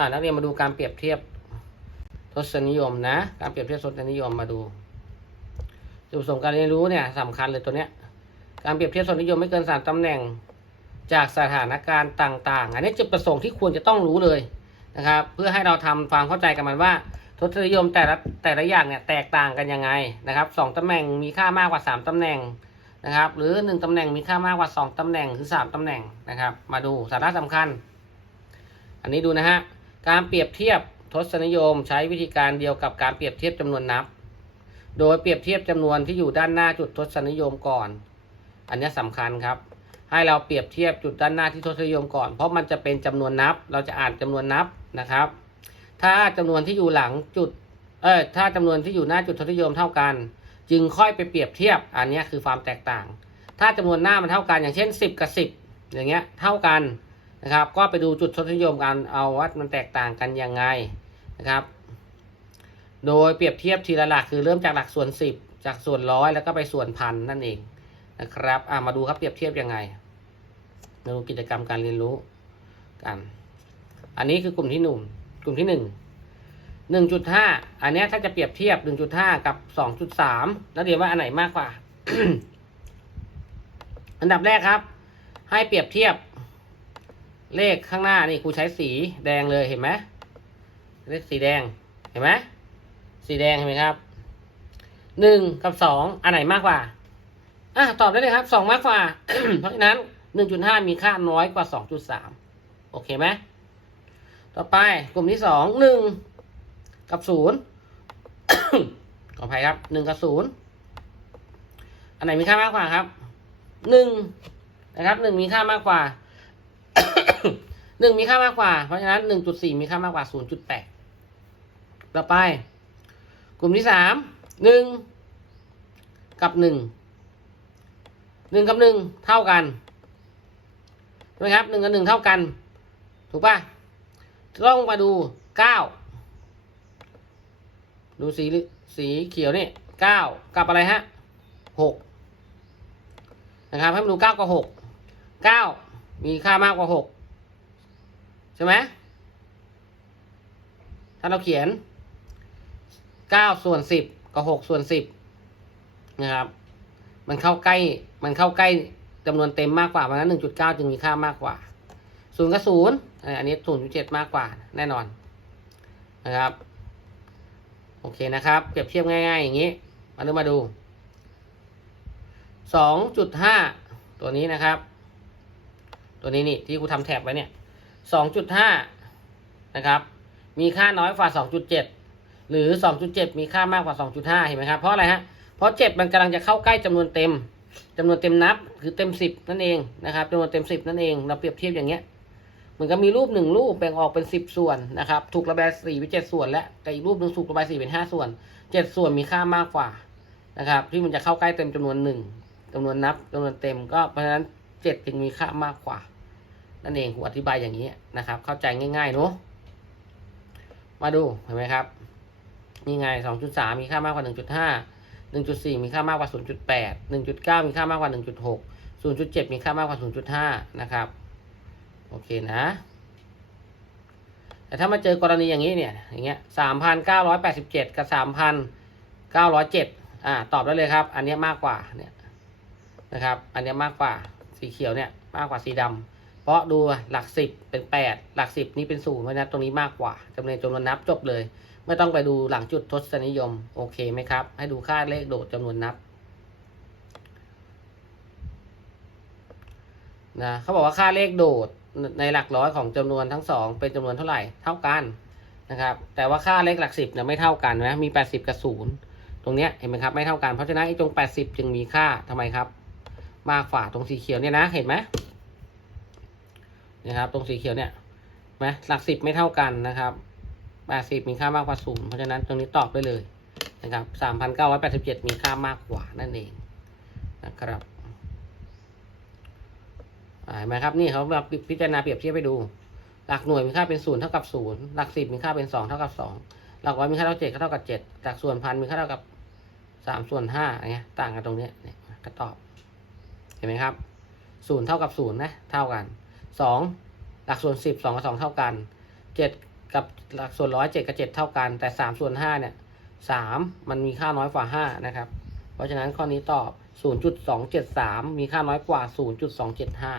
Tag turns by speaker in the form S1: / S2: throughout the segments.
S1: อ่านักเรียนมาดูการเปรียบเทียบทศนิยมนะ การเปรียบเทียบทศนิยมมาดูจุดประสงค์การเรียนรู้เนี่ยสำคัญเลยตัวเนี้ย การเปรียบเทียบทศนิยมไม่เกินสามตำแหน่งจากสถานการณ์ต่าง ๆ อันนี้จุดประสงค์ที่ควรจะต้องรู้เลยนะครับ เพื่อให้เราทำความเข้าใจกันมันว่าทศนิยมแต่ละแต่ละอย่างเนี่ยแตกต่างกันยังไงนะครับสองตำแหน่งมีค่ามากกว่าสามตำแหน่งนะครับ หรือหนึ่งตำแหน่งมีค่ามากกว่าสองตำแหน่งหรือสามตำแหน่งนะครับ มาดูสาระสำคัญ อันนี้ดูนะฮะ การเปรียบเทียบทศนิยมใช้วิธีการเดียวกับการเปรียบเทียบจำนวนนับ โดยเปรียบเทียบจำนวนที่อยู่ด้านหน้าจุดทศนิยมก่อน อันนี้สำคัญครับ ให้เราเปรียบเทียบจุดด้านหน้าที่ทศนิยมก่อน เพราะมันจะเป็นจำนวนนับ เราจะอ่านจำนวนนับนะครับ ถ้าจำนวนที่อยู่หลังจุด เออถ้าจำนวนที่อยู่หน้าจุดทศนิยมเท่ากัน จึงค่อยไปเปรียบเทียบ อันนี้คือความแตกต่าง ถ้าจำนวนหน้ามันเท่ากันอย่างเช่น 10 กับ 10 อย่างเงี้ย เท่ากัน นะครับ ก็ไปดูจุดทศนิยมกันเอาว่ามันแตกต่างกันยังไงนะครับ โดยเปรียบเทียบทีละหลักคือเริ่มจากหลักส่วน 10 จากส่วนร้อยแล้วก็ไปส่วนพันนั่นเองนะครับอ่ามาดูครับเปรียบเทียบยังไงมาดูกิจกรรมการเรียนรู้กัน อันนี้คือกลุ่มที่หนึ่งกลุ่มที่หนึ่งหนึ่งจุดห้าอันนี้ถ้าจะเปรียบเทียบหนึ่งจุดห้ากับสองจุดสามแล้วเรียนว่าอันไหนมากกว่า อันดับแรกครับ ให้เปรียบเทียบ เลขข้างหน้านี่ครูใช้สีแดงเลยเห็นไหมเลขสีแดงเห็นไหมสีแดงเห็นไหมครับหนึ่งกับสองอันไหนมากกว่าอะตอบได้เลยครับสองมากกว่า เพราะฉะนั้นหนึ่งจุดห้ามีค่าน้อยกว่าสองจุดสามโอเคไหมต่อไปกลุ่มที่สองหนึ่งกับศูนย์ขออภัยครับหนึ่งกับศูนย์อันไหนมีค่ามากกว่าครับหนึ่งนะครับหนึ่งมีค่ามากกว่า หนึ่งมีค่ามากกว่า เพราะฉะนั้นหนึ่งจุดสี่มีค่ามากกว่าศูนย์จุดแปดต่อไป กลุ่มที่สามหนึ่งกับหนึ่งหนึ่งกับหนึ่งเท่ากันใช่ไหมครับหนึ่งกับหนึ่งเท่ากัน ถูกปะต้องมาดูเก้าดูสีสีเขียวนี่เก้ากับอะไรฮะหกนะครับให้มาดูเก้ากับหกเก้ามีค่ามากกว่าหก ช่ไหม ถ้าเราเขียนเก้าส่วนสิบกับหกส่วนสิบนะครับ มันเข้าใกล้ มันเข้าใกล้จำนวนเต็มมากกว่า เพราะฉะนั้นหนึ่งจุดเก้าจึงมีค่ามากกว่าศูนย์กับศูนย์อันนี้ศูนย์จุดเจ็ดมากกว่าแน่นอนนะครับ โอเคนะครับ เปรียบเทียบง่ายๆอย่างนี้ มาดูมาดูสองจุดห้าตัวนี้นะครับ ตัวนี้นี่ที่ครูทำแถบไว้เนี่ย สองจุดห้านะครับ มีค่าน้อยกว่าสองจุดเจ็ดหรือสองจุดเจ็ดมีค่ามากกว่าสองจุดห้าเห็นไหมครับ เพราะอะไรฮะ เพราะเจ็ดมันกำลังจะเข้าใกล้จำนวนเต็มจำนวนเต็มนับคือเต็มสิบนั่นเองนะครับจำนวนเต็มสิบนั่นเอง เราเปรียบเทียบอย่างเงี้ยเหมือนกับมีรูปหนึ่งรูปแบ่งออกเป็นสิบส่วนนะครับ ถูกระบายสี่เป็นเจ็ดส่วน และแต่อีกรูปหนึ่งถูกระบายสี่เป็นห้าส่วนเจ็ดส่วนมีค่ามากกว่านะครับ ที่มันจะเข้าใกล้เต็มจำนวนหนึ่งจำนวนนับจำนวนเต็มก็เพราะฉะนั้นเจ็ดจึงมีค่ามากกว่า นั่นเองผมอธิบายอย่างนี้นะครับ เข้าใจง่ายๆเนาะมาดูเห็นไหมครับนี่ไงสองจุดสามมีค่ามากกว่าหนึ่งจุดห้าหนึ่งจุดสี่มีค่ามากกว่าศูนย์จุดแปดหนึ่งจุดเก้ามีค่ามากกว่าหนึ่งจุดหกศูนย์จุดเจ็ดมีค่ามากกว่าศูนย์จุดห้านะครับ โอเคนะ แต่ถ้ามาเจอกรณีอย่างนี้เนี่ย อย่างเงี้ยสามพันเก้าร้อยแปดสิบเจ็ดกับสามพันเก้าร้อยเจ็ดอ่า ตอบได้เลยครับ อันนี้มากกว่าเนี่ยนะครับ อันนี้มากกว่าสีเขียวเนี่ย มากกว่าสีดำ เพราะดูหลักสิบเป็นแปดหลักสิบนี่เป็นศูนย์เพราะฉะนั้นตรงนี้มากกว่าจำนวนจำนวนนับจบเลย ไม่ต้องไปดูหลังจุดทศนิยม โอเคไหมครับ ให้ดูค่าเลขโดดจำนวนนับนะเขาบอกว่าค่าเลขโดดในหลักร้อยของจำนวนทั้งสองเป็นจำนวนเท่าไหร่เท่ากันนะครับ แต่ว่าค่าเลขหลักสิบเนี่ยไม่เท่ากันนะมีแปดสิบกับศูนย์ตรงเนี้ยเห็นไหมครับไม่เท่ากันเพราะฉะนั้นไอ้ตรงแปดสิบจึงมีค่าทำไมครับ มากกว่าตรงสีเขียวเนี่ยนะเห็นไหม นะครับ ตรงสีเขียวเนี่ยไหมหลักสิบไม่เท่ากันนะครับแปดสิบมีค่ามากกว่าศูนย์เพราะฉะนั้นตรงนี้ตอบได้เลยนะครับสามพันเก้าร้อยแปดสิบเจ็ดมีค่ามากกว่านั่นเองนะครับเห็นไหมครับนี่เขาแบบพิจารณาเปรียบเทียบไปดู หลักหน่วยมีค่าเป็นศูนย์เท่ากับศูนย์หลักสิบมีค่าเป็นสองเท่ากับสองหลักร้อยมีค่าเท่าเจ็ดเท่ากับเจ็ดหลักส่วนพันมีค่าเท่ากับสามส่วนห้าอย่างเงี้ยต่างกันตรงเนี้ยเนี่ยก็ตอบ เห็นไหมครับศูนย์เท่ากับศูนย์นะ เท่ากัน สองหลักส่วนสิบสองกับสองเท่ากันเจ็ดกับหลักส่วนร้อยเจ็ดกับเจ็ดเท่ากัน แต่สามส่วนห้าเนี่ยสามมันมีค่าน้อยกว่าห้านะครับ เพราะฉะนั้นข้อนี้ตอบศูนย์จุดสองเจ็ดสามมีค่าน้อยกว่าศูนย์จุดสองเจ็ดห้า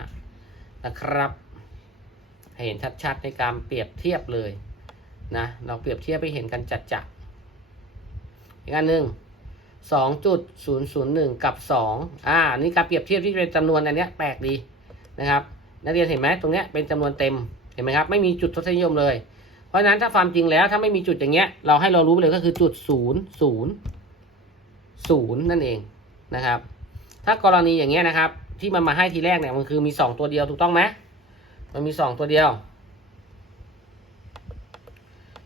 S1: นะครับให้เห็นชัดๆในการเปรียบเทียบเลยนะเราเปรียบเทียบไปเห็นกันจัดจัดอีกอันหนึ่งสองจุดศูนย์ศูนย์หนึ่งกับสองอ่านี่การเปรียบเทียบที่เป็นจำนวนอันเนี้ยแปลกดีนะครับ นักเรียนเห็นไหมตรงเนี้ยเป็นจำนวนเต็มเห็นไหมครับไม่มีจุดทศนิยมเลย เพราะฉะนั้นถ้าความจริงแล้วถ้าไม่มีจุดอย่างเงี้ยเราให้เรารู้ไปเลยก็คือจุดศูนย์ศูนย์ศูนย์นั่นเองนะครับ ถ้ากรณีอย่างเงี้ยนะครับ ที่มันมาให้ทีแรกเนี่ยมันคือมีสองตัวเดียวถูกต้องไหมมันมีสองตัวเดียว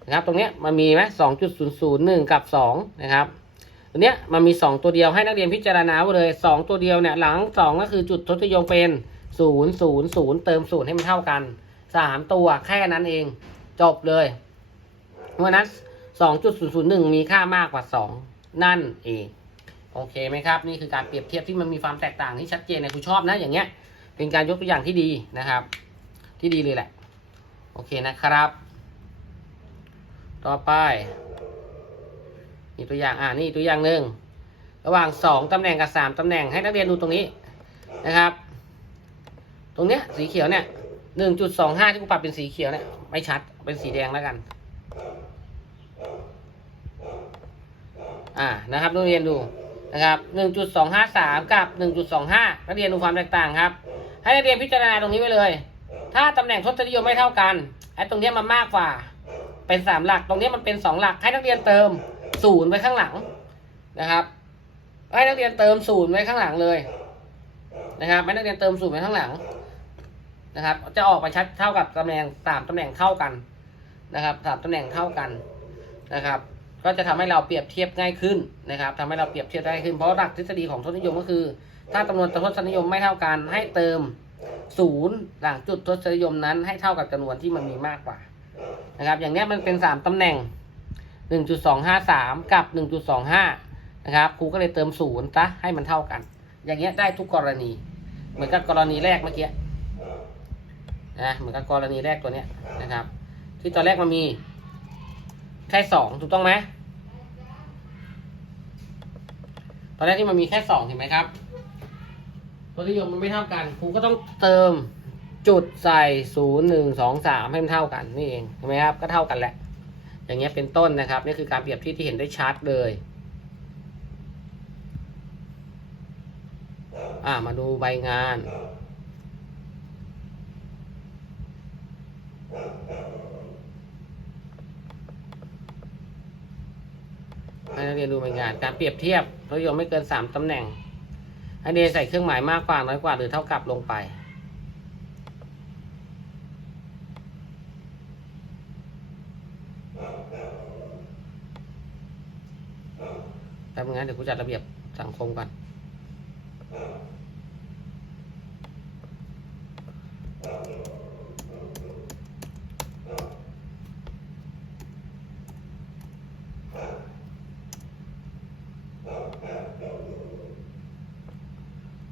S1: นะครับตรงเนี้ยมันมีไหมสองจุดศูนย์ศูนย์หนึ่งกับสองนะครับตรงเนี้ยมันมีสองตัวเดียวให้นักเรียนพิจารณาไว้เลยสองตัวเดียวเนี่ยหลังสองก็คือจุดทศนิยมเป็น ศูนย์ศูนย์ศูนย์เติมศูนย์ให้มันเท่ากันสามตัวแค่นั้นเอง จบเลยเพราะนั้นสองจุดศูนย์ศูนย์หนึ่งมีค่ามากกว่าสองนั่นเองโอเคไหมครับ นี่คือการเปรียบเทียบที่มันมีความแตกต่างที่ชัดเจนในครูชอบนะอย่างเงี้ย เป็นการยกตัวอย่างที่ดีนะครับ ที่ดีเลยแหละ โอเคนะครับ ต่อไปมีตัวอย่างอ่านี่ตัวอย่างหนึ่งระหว่างสองตำแหน่งกับสามตำแหน่งให้นักเรียนดูตรงนี้นะครับ ตรงเนี้ยสีเขียวเนี่ยหนึ่งจุดสองห้าที่กูปรับเป็นสีเขียวเนี่ยไม่ชัดเป็นสีแดงแล้วกัน อ่านะครับนักเรียนดูนะครับหนึ่งจุดสองห้าสามกับหนึ่งจุดสองห้านักเรียนดูความแตกต่างครับ ให้นักเรียนพิจารณาตรงนี้ไว้เลย ถ้าตำแหน่งทศนิยมไม่เท่ากันไอ้ตรงเนี้ยมันมากกว่า เป็นสามหลัก ตรงเนี้ยมันเป็นสองหลัก ให้นักเรียนเติมศูนย์ไว้ข้างหลังนะครับ ให้นักเรียนเติมศูนย์ไว้ข้างหลังเลยนะครับให้นักเรียนเติมศูนย์ไว้ข้างหลัง นะครับ จะออกไปชัดเท่ากับตำแหน่งสามตำแหน่งเท่ากันนะครับสามตำแหน่งเท่ากันนะครับ ก็จะทำให้เราเปรียบเทียบง่ายขึ้นนะครับทำให้เราเปรียบเทียบได้ขึ้นเพราะหลักทฤษฎีของทศนิยมก็คือ ถ้าจำนวนทศนิยมไม่เท่ากัน ให้เติมศูนย์หลังจุดทศนิยมนั้นให้เท่ากับจำนวนที่มันมีมากกว่านะครับ อย่างนี้มันเป็นสามตำแหน่งหนึ่งจุดสองห้าสามกับหนึ่งจุดสองห้านะครับครูก็เลยเติมศูนย์ซะให้มันเท่ากัน อย่างเงี้ยได้ทุกกรณี เหมือนกับกรณีแรกเมื่อกี้ นะเหมือนกับกรณีแรกตัวเนี้ยนะครับ ที่ตอนแรกมันมี แค่สองถูกต้องไหมตอนแรกที่มันมีแค่สองเห็นไหมครับตัวนิยมมันไม่เท่ากันครูก็ต้องเติมจุดใส่ศูนย์หนึ่งสองสามให้มันเท่ากันนี่เองเห็นไหมครับก็เท่ากันแหละ อย่างเงี้ยเป็นต้นนะครับนี่คือการเปรียบเทียบที่เห็นได้ชัดเลยอ่ามาดูใบงาน ให้นักเรียนดูใบงาน การเปรียบเทียบรถยนต์ไม่เกินสามตำแหน่งให้เรียนใส่เครื่องหมายมากกว่าน้อยกว่า หรือเท่ากับลงไปแป๊บนึงนะเดี๋ยวกูจัดระเบียบสังคมก่อน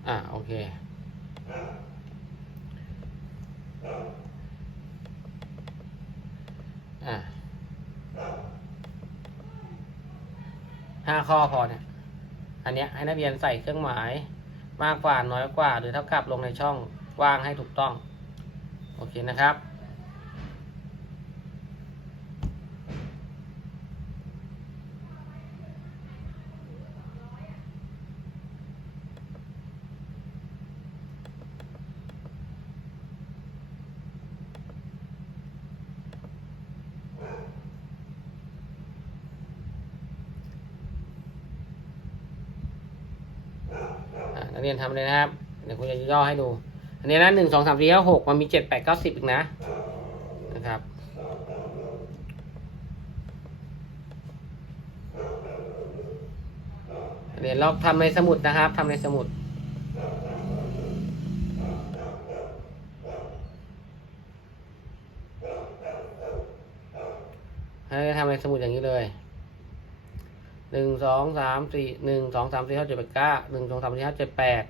S1: อ่าโอเค อ่า ห้าข้อพอเนี่ย อันเนี้ยให้นักเรียนใส่เครื่องหมาย มากกว่าน้อยกว่า หรือเท่ากับลงในช่องว่างให้ถูกต้อง โอเคนะครับ เรียนทำเลยนะครับ เดี๋ยวคุณจะย่อให้ดู อันนี้นะหนึ่งสองสามสี่ห้าหกมันมีเจ็ดแปดเก้าสิบอีกนะ นะครับ เรียนลอกทำในสมุดนะครับทำในสมุด ให้ทำในสมุดอย่างนี้เลย หนึ่งสองสามสี่หนึ่งสองสามสี่ห้าเจ็ดแปดเก้าหนึ่งสองสามสี่ห้าเจ็ดแปด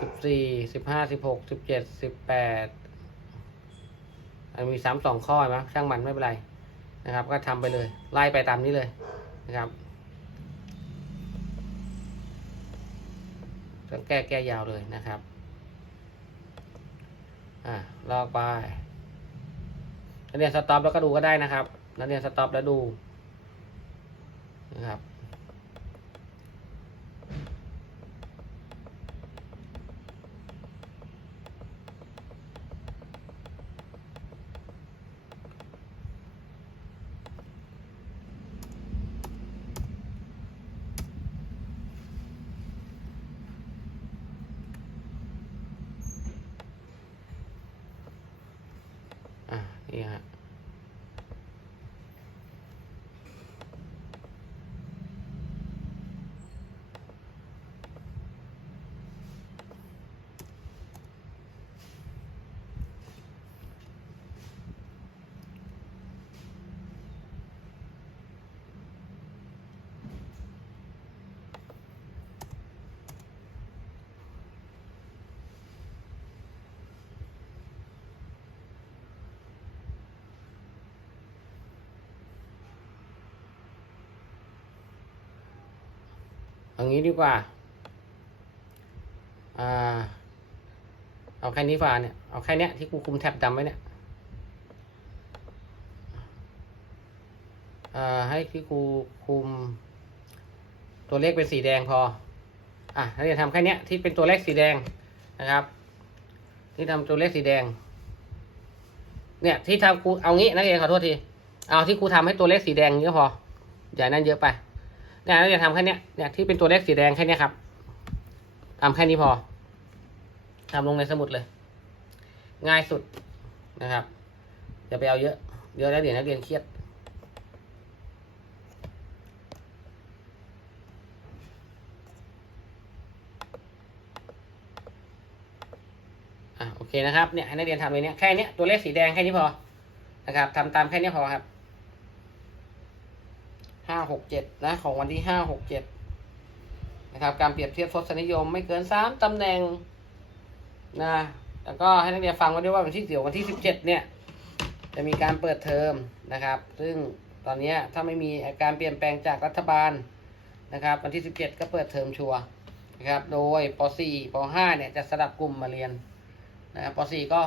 S1: สิบสี่สิบห้าสิบหกสิบเจ็ดสิบแปดอันมีสามสองข้อไหมช่างมันไม่เป็นไรนะครับ ก็ทำไปเลย ไล่ไปตามนี้เลยนะครับต้องแก้แก้ยาวเลยนะครับ อ่าลอกไปนักเรียนสต็อปแล้วก็ดูก็ได้นะครับนักเรียนสต็อปแล้วดูนะครับ อะนี่ฮะ เอางี้ดีกว่า อ่า เอาแค่นี้ฝ่าเนี่ย เอาแค่เนี้ยที่กูคุมแท็บดำไว้เนี่ยอ่าให้ที่กูคุม ตัวเลขเป็นสีแดงพอ อะนักเรียนทำแค่เนี้ยที่เป็นตัวเลขสีแดงนะครับ ที่ทำตัวเลขสีแดง เนี่ยที่ทำครูเอางี้นักเรียนขอโทษที เอาที่ครูทำให้ตัวเลขสีแดงนี้ก็พอ อย่านั้นเยอะไป เนี่ยนักเรียนทำแค่เนี้ยเนี่ยที่เป็นตัวเลขสีแดงแค่เนี้ยครับทำแค่นี้พอทำลงในสมุดเลย ง่ายสุดนะครับอย่าไปเอาเยอะ เยอะแล้วเดี๋ยวนักเรียนเครียดอะโอเคนะครับเนี่ยให้นักเรียนทำเลยเนี่ยแค่เนี้ยตัวเลขสีแดงแค่นี้พอนะครับทำตามแค่นี้พอครับ หกเจ็ดนะของวันที่ห้าหกเจ็ดนะครับการเปรียบเทียบทศนิยมไม่เกินสามตำแหน่งนะแล้วก็ให้นักเรียนฟังไว้ด้วยว่าวันที่เดี๋ยววันที่สิบเจ็ดเนี่ยจะมีการเปิดเทอมนะครับ ซึ่งตอนนี้ถ้าไม่มีอาการเปลี่ยนแปลงจากรัฐบาลนะครับ วันที่สิบเจ็ดก็เปิดเทอมชัวร์นะครับ โดยป .4 ป .5 เนี่ยจะสลับกลุ่มมาเรียนนะครับป .4 ก็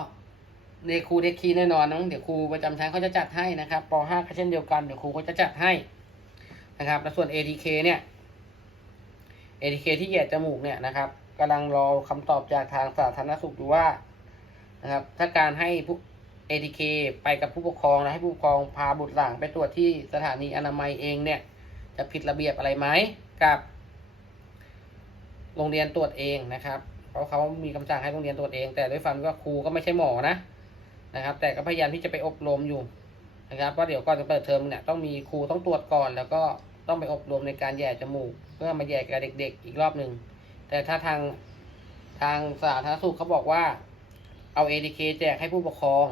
S1: เด็กครูเด็กคีแน่นอนนะเดี๋ยวครูประจำชั้นเขาจะจัดให้นะครับป .5 ก็เช่นเดียวกันเดี๋ยวครูก็จะจัดให้ นะครับและส่วน ATK เนี่ย ATK ที่เหยียดจมูกเนี่ยนะครับกำลังรอคำตอบจากทางสาธารณสุขดูว่านะครับถ้าการให้ผู้ ATK ไปกับผู้ปกครองและให้ผู้ปกครองพาบุตรหลานไปตรวจที่สถานีอนามัยเองเนี่ย จะผิดระเบียบอะไรไหมกับ โรงเรียนตรวจเองนะครับ เพราะเขามีคำสั่งให้โรงเรียนตรวจเอง แต่ด้วยความที่ว่าครูก็ไม่ใช่หมอนะนะครับ แต่ก็พยายามที่จะไปอบรมอยู่นะครับว่าเดี๋ยวก่อนจะเปิดเทอมเนี่ยต้องมีครูต้องตรวจก่อนแล้วก็ ต้องไปอบรมในการแย่จมูก เพื่อมาแย่กับเด็ก ๆ อีกรอบหนึ่งแต่ถ้าทางทางสาธารณสุขเขาบอกว่า เอา ATK แจกให้ผู้ปกครอง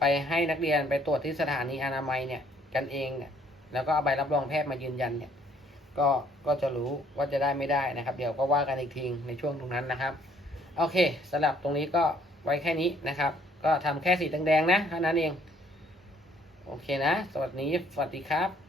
S1: ไปให้นักเรียนไปตรวจที่สถานีอนามัยเนี่ย กันเองเนี่ย แล้วก็เอาใบรับรองแพทย์มายืนยันเนี่ย ก็ก็จะรู้ว่าจะได้ไม่ได้นะครับ เดี๋ยวก็ว่ากันอีกทีในช่วงตรงนั้นนะครับ โอเคสำหรับตรงนี้ก็ไว้แค่นี้นะครับ ก็ทำแค่สีแดงๆนะเท่านั้นเอง โอเคนะ สวัสดีสวัสดีครับ